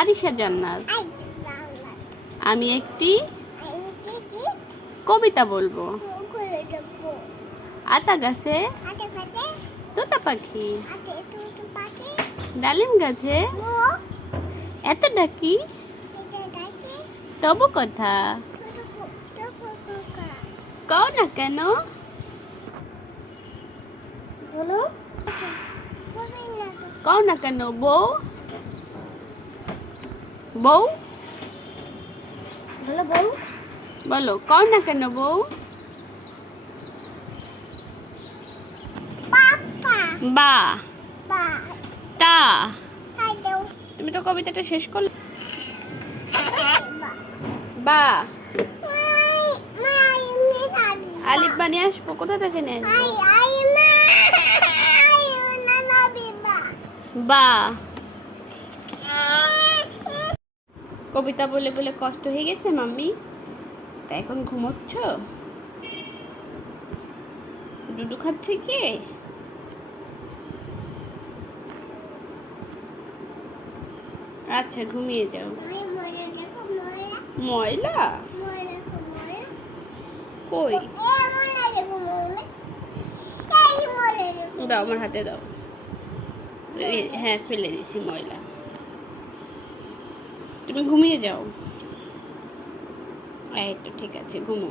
আরিশা জান্নাত। আমি একটি কবিতা বলবো। আতা গাছে তোতা পাখি, ডালিম গাছে এত ডাকি, তবু কথা কও না কেন? বলো, কও না কেন বউ? বউ বলো, বউ বলো, কও না কেন বউ? বা টা। তুমি তো কবিতাটা শেষ করলে। বা আলিফ বানিয়ে আসবো, কোথা থেকে নিয়ে আসবো? বা কবিতা বলে বলে কষ্ট হয়ে গেছে মাম্মি, তা এখন ঘুমোচ্ছ? ডুডু খাচ্ছে কে? আচ্ছা ঘুমিয়ে যাও। ময়লা কই? দাও আমার হাতে দাও। হ্যাঁ ফেলে দিছি ময়লা। তুমি ঘুমিয়ে যাও। এই তো ঠিক আছে, ঘুমো।